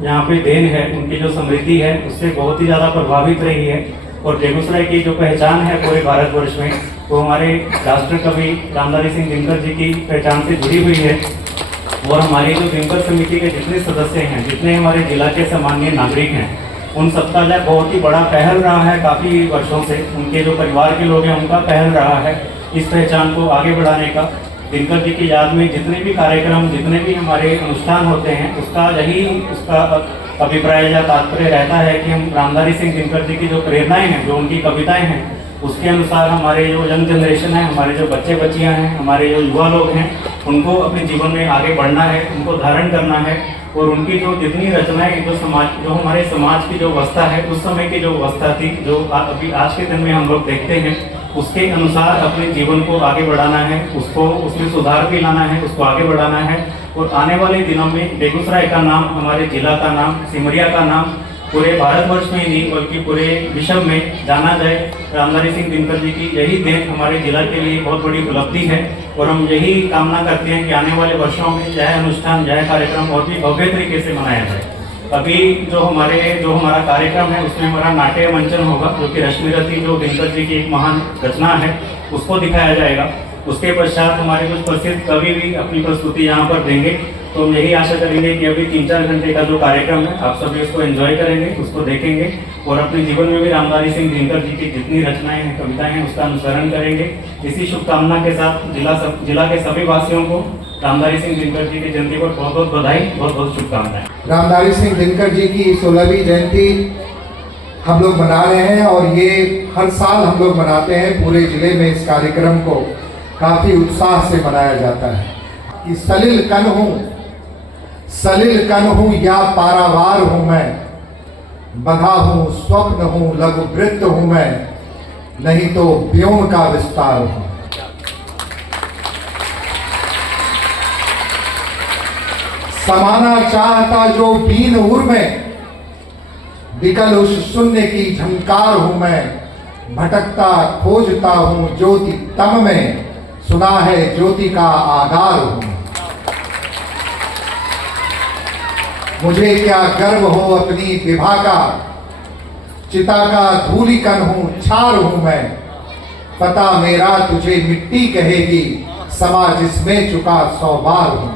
यहाँ पे देन है, उनकी जो समृद्धि है उससे बहुत ही ज़्यादा प्रभावित रही है। और बेगूसराय की जो पहचान है पूरे भारतवर्ष में, वो हमारे राष्ट्र कवि रामधारी सिंह दिनकर जी की पहचान से जुड़ी हुई है। और हमारी जो दिनकर समिति के जितने सदस्य हैं, जितने हमारे जिला के सामान्य नागरिक हैं, उन सबका जो बहुत ही बड़ा पहल रहा है काफ़ी वर्षों से। उनके जो परिवार के लोग हैं उनका पहल रहा है इस पहचान को आगे बढ़ाने का। दिनकर जी की याद में जितने भी कार्यक्रम, जितने भी हमारे अनुष्ठान होते हैं, उसका अभिप्राय या तात्पर्य रहता है कि हम रामधारी सिंह दिनकर जी की जो प्रेरणाएं हैं, जो उनकी कविताएं हैं, उसके अनुसार हमारे जो यंग जनरेशन है, हमारे जो बच्चे बच्चियां हैं, हमारे जो युवा लोग हैं, उनको अपने जीवन में आगे बढ़ना है, उनको धारण करना है। और उनकी जो जितनी रचनाएं, जो हमारे समाज की जो अवस्था है, उस समय की जो अवस्था थी, जो अभी आज के दिन में हम लोग देखते हैं, उसके अनुसार अपने जीवन को आगे बढ़ाना है, उसमें सुधार भी लाना है, उसको आगे बढ़ाना है। और आने वाले दिनों में बेगूसराय का नाम, हमारे जिला का नाम, सिमरिया का नाम पूरे भारतवर्ष में ही नहीं बल्कि पूरे विश्व में जाना जाए। रामधारी सिंह दिनकर जी की यही देन हमारे जिला के लिए बहुत बड़ी उपलब्धि है। और हम यही कामना करते हैं कि आने वाले वर्षों में यह अनुष्ठान, यह कार्यक्रम और भी भव्य तरीके से मनाया जाए। अभी जो हमारा कार्यक्रम है उसमें हमारा नाट्य मंचन होगा, जो कि रश्मि रथी जो दिनकर जी की एक महान रचना है उसको दिखाया जाएगा। उसके पश्चात हमारे कुछ प्रसिद्ध कवि भी अपनी प्रस्तुति यहाँ पर देंगे। तो हम यही आशा करेंगे कि अभी 3-4 घंटे का जो कार्यक्रम है आप सभी उसको एंजॉय करेंगे, उसको देखेंगे और अपने जीवन में भी रामधारी सिंह दिनकर जी की जितनी रचनाएं हैं, कविताएं हैं, उसका अनुसरण करेंगे। इसी शुभकामना के साथ जिला के सभी वासियों को रामधारी सिंह दिनकर जी की जयंती पर बहुत बहुत बधाई, बहुत बहुत शुभकामनाएं। रामधारी सिंह दिनकर जी की 16वीं जयंती हम लोग मना रहे हैं और ये हर साल हम लोग मनाते हैं। पूरे जिले में इस कार्यक्रम को काफी उत्साह से मनाया जाता है कि सलिल कन हूँ या पारावार हूँ मैं, बधा हूँ स्वप्न हूँ लघु वृत्त हूँ मैं, नहीं तो व्योम का विस्तार हूँ। समाना चाहता जो बीन उर में, विकल उस शून्य की झंकार हूं मैं, भटकता खोजता हूं ज्योति तम में, सुना है ज्योति का आधार हूं। मुझे क्या गर्व हो अपनी विभा का, चिता का धूलिकण हूं छार हूं मैं, पता मेरा तुझे मिट्टी कहेगी, समा जिसमें चुका 100 बार हूं।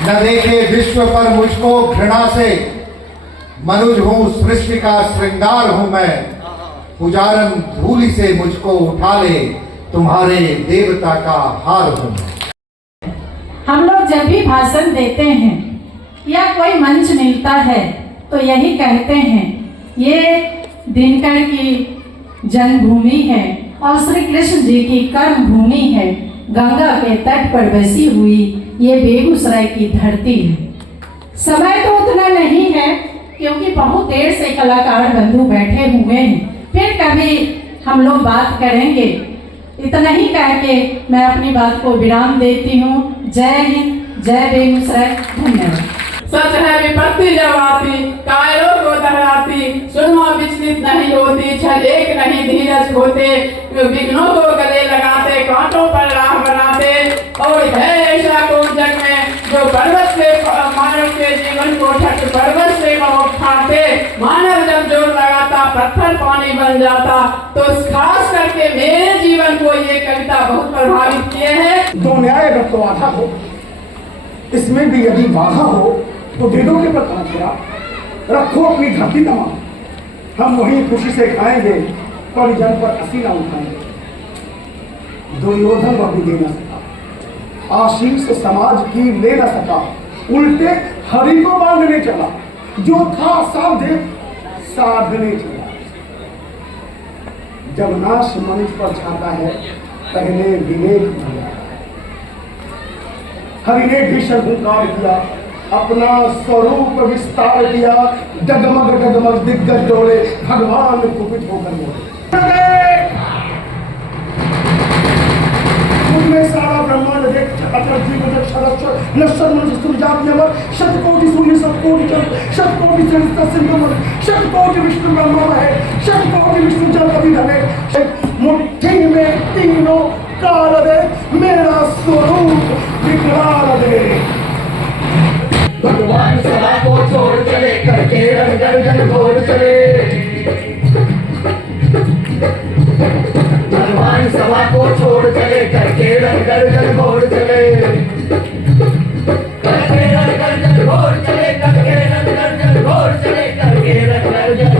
न देखे विश्व पर मुझको घृणा से, मनुज हूं सृष्टि का श्रृंगार हूं मैं, पुजारन धूलि से मुझको उठा ले, तुम्हारे देवता का हार हूं। हम लोग जब भी भाषण देते हैं या कोई मंच मिलता है तो यही कहते हैं, ये दिनकर की जन्मभूमि है और श्री कृष्ण जी की कर्म भूमि है, गंगा के तट पर बसी हुई ये बेगूसराय की धरती है। समय तो उतना नहीं है क्योंकि बहुत देर से कलाकार बंधु बैठे हुए हैं, फिर कभी हम लोग बात करेंगे। इतना ही कह के मैं अपनी बात को विराम देती हूँ। जय हिंद, जय बेगूसराय, धन्यवाद। सच है विपत्ति जब आती, कायरों को दहराती, सुरमा विचलित नहीं होती, छल एक नहीं धीरज खोते, विघ्नों को गले लगाते, कांटों पर राह बनाते। और है ऐसा कौन जग में जो पर्वत से मानव के जीवन को ठट पर्वत से उठाते। मानव जब जोर लगाता पत्थर पानी बन जाता। तो खास करके मेरे जीवन को ये कविता बहुत प्रभावित किए है। जो न्याय रखवाला हो, इसमें भी यदि बाधा हो तो दे दो के प्रकाश, रखो अपनी धरती तमाम, हम वहीं खुशी से खाएंगे, परिजन पर पसीना उठाएंगे। दुर्योधन वह भी दे न सका, आशीष समाज की ले न सका, उल्टे हरि को मांगने चला, जो था साधे साधने चला। जब नाश मनुष्य पर छाता है, पहले विवेक भला। हरि ने भीषण हुंकार दिया, अपना स्वरूप विस्तार किया, डगमग डगमग दिग्गज डोले, भगवान कुपित होकर बोले। उनमें सारा ब्रह्मांड देख अचर जीव क्षरक्षर नश्वर मनुष्य सुरजाति अमर, शतकोटि सूर्य शतकोटि चंद्र, शतकोटि सहस्त्र सिंधु, शतकोटि विष्णु ब्रह्मा है, शतकोटि विष्णु जल कवि धने। मुट्ठी में तीनों काल दे, मेरा स्वरूप विकराल दे। भगवान सभा को छोड़ चले करके रंग गर्जन घोर चले। भगवान सभा को छोड़ चले करके रंग गर्जन घोर चले। करके रंग गर्जन घोर चले, करके रंग गर्जन घोर चले, करके रंग गर्जन।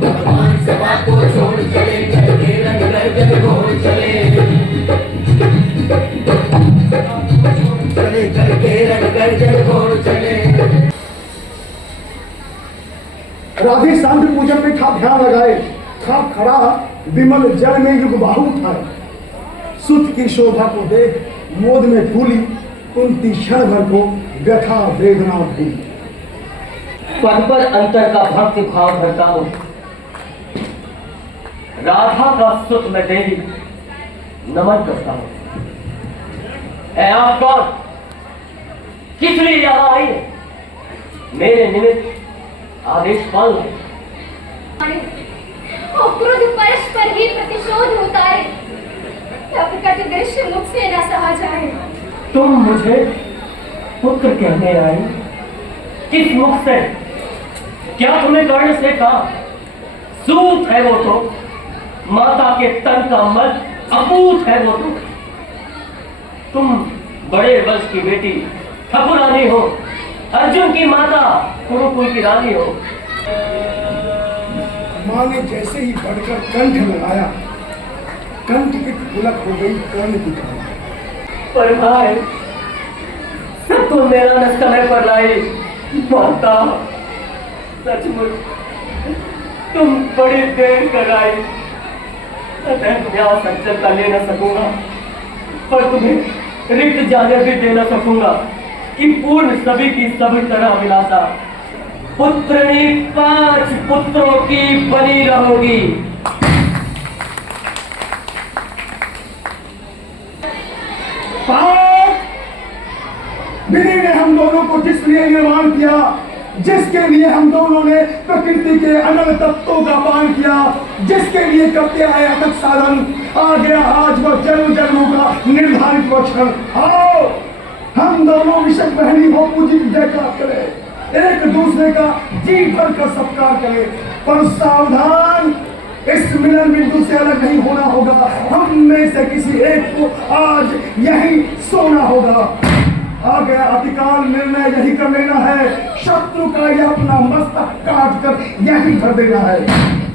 भगवान सभा को छोड़ चले करके रंग गर्जन घोर चले। चले करके रंग गर्जन घोर चले। राधे शांति पूजन में था ध्यान लगाए, था खड़ा विमल जल में युग बाहु उठाए। सुत की शोभा को देख मोद में फूली, कुंती क्षण भर को व्यथा वेदना भूली। पद पर अंतर का भक्ति भाव भरता हूँ, राधा का सुत में देवी नमन करता हूँ। ऐ आप कौन, किस लिए यहाँ आई है? मेरे निमित्त आदेश पाल है। क्रोध परश पर ही प्रतिशोध होता है, प्रकट दृश्य मुख से न सहा जाए। तुम मुझे पुत्र कहने आई, किस मुख से? क्या तुम्हें कर्ण से कहा? सूत है वो तो, माता के तन का मल अपूत है वो तो। तुम बड़े वंश की बेटी ठकुरानी हो, अर्जुन की माता कुरुकुल की रानी हो। मां ने जैसे ही बढ़कर कंठ लगाया, कंठ की खुलक हो गई, कर्ण की खाई। पर भाई सब तो मेरा न समय पर लाई। माता सचमुच तुम बड़ी देर कर आई। सच्चता ले न सकूंगा, पर तुम्हें रिक्त जाने भी दे न सकूंगा कि पूर्ण सभी की सभी तरह अभिलाषा पुत्रनी 5 पुत्रों की बनी रहोगी। विधि ने हम दोनों को जिस लिए निर्माण किया, जिसके लिए हम दोनों ने प्रकृति के अनंत तत्वों का पान किया, जिसके लिए करते आए अथक साधन, आ गया आज वह जन्म जन्मों का निर्धारित वचन। आओ हम दोनों विषय बहनी हो पूजित जयकार करें, एक दूसरे का जी भर कर सत्कार करें। पर सावधान, इस मिलन बिंदु से अलग नहीं होना होगा। हम में से किसी एक को आज यही सोना होगा। आ गया अतिकाल, निर्णय यही कर लेना है। शत्रु का यह अपना मस्तक काट कर यही कर देना है।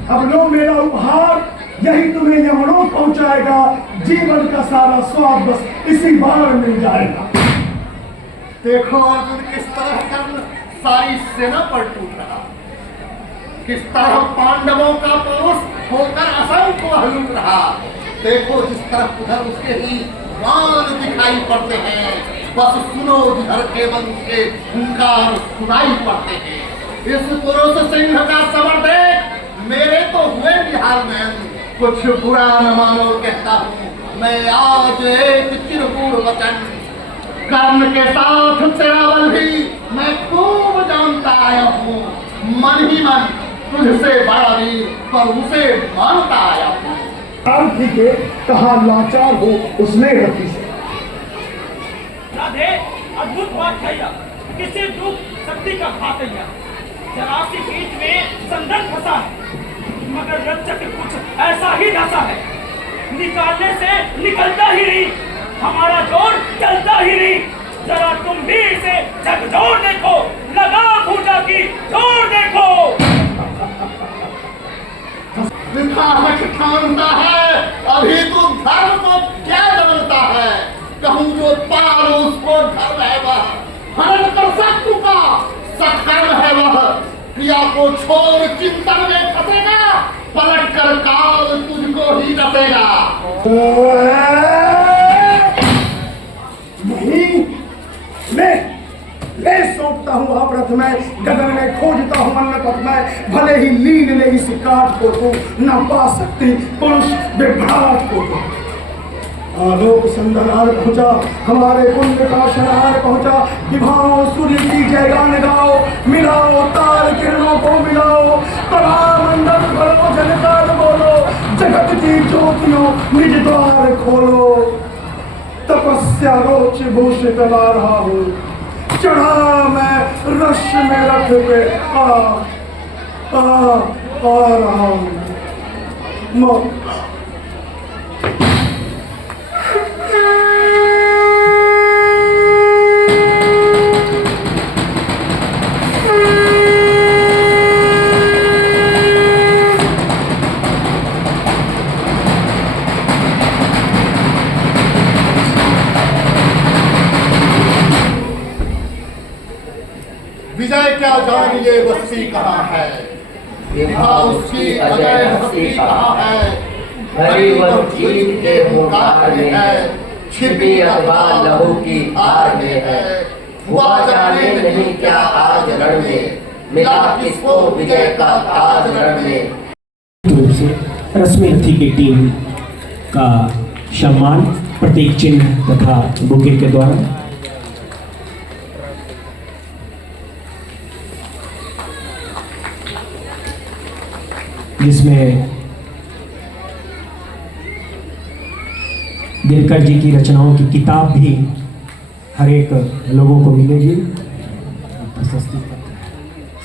अब लो मेरा उपहार, यही तुम्हें यमलोक पहुंचाएगा। जीवन का सारा स्वाद बस इसी बार मिल जाएगा। देखो अर्जुन किस तरह कर्ण सारी सेना पर टूट रहा, किस तरह पांडवों का पौरुष होकर असंख्य हलूट रहा। देखो जिस तरफ उधर उसके ही बाण दिखाई पड़ते हैं, बस सुनो जिधर के वंश के हुंकार सुनाई पड़ते हैं। इस पुरुष सिंह का समर देख, मेरे तो हुए निहाल में। कुछ बुरा न मानो कहता हूँ मैं आज एक चिरगुण वचन। कर्म के साथ तेरा बल भी मैं खूब जानता आया हूँ। मन ही मन तुझसे बड़ा वीर, पर उसे मानता आया हूँ। आरती के कहा लाचार हो उसने रखी से। राधे अद्भुत बात है यह, किसी दुख शक्ति का हाथ है। जरा सी बीच में संदर्भ फंसा है, मगर रक्षक कुछ ऐसा ही ढसा है, निकालने से निकलता ही नहीं, हमारा जोर चलता ही नहीं। जरा तुम भी इसे झकझोर देखो, लगा पूजा की जोर देखो। विधायक ठानता है, अभी तो धर्म को क्या जानता है। कहूँ जो पार उसको धर्म है वह, हरण कर शत्रु का सत्कर्म है वह। क्रिया को छोड़ चिंतन में फंसेगा, पलट कर काल तुझको ही डसेगा। नहीं, ले सौंपता हूँ अप्रथ में, गगन में खोजता हूँ अन्न पथ में। भले ही लीन ले इस काट को तू, न पा सकती पुरुष विभ्राट को तू। आलोक संदनार पहुंचा, हमारे कुंड का शनार पहुंचा। विभाओ सूर्य की जयगान गाओ, मिलाओ तार किरणों को मिलाओ। मंडल करो जनकाल बोलो, जगत की ज्योतियों निज द्वार खोलो। तपस्या स्यारोच घोषित ला रहा हूँ, चढ़ा मैं रश में रथ पे आ रहा हूँ। विजय क्या जानिए बस्ती कहाँ है, विधा उसकी अजय हस्ती कहाँ है, हरिवन जीत के हुंकार में है, छिपी अखबार लहू की आग में है। हुआ जाने नहीं क्या आज रण में, मिला किसको विजय का ताज रण में। रूप से रस्मी रथी की टीम का सम्मान प्रतीक चिन्ह तथा बुके के द्वारा जिसमें दिनकर जी की रचनाओं की किताब भी हर एक लोगों को मिलेगी। प्रशस्ति पत्र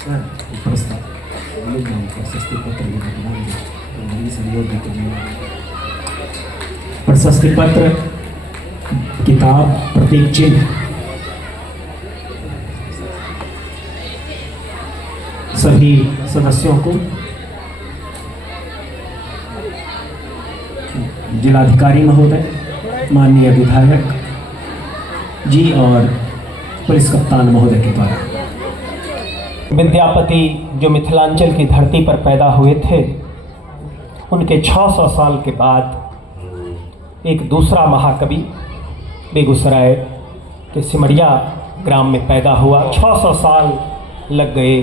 सर प्रशस्ति पत्र प्रशस्ति पत्र किताब प्रतीक चिन्ह सभी सदस्यों को जिलाधिकारी महोदय, माननीय विधायक जी और पुलिस कप्तान महोदय के द्वारा। विद्यापति जो मिथिलांचल की धरती पर पैदा हुए थे, उनके 600 साल के बाद एक दूसरा महाकवि बेगूसराय के सिमरिया ग्राम में पैदा हुआ। 600 साल लग गए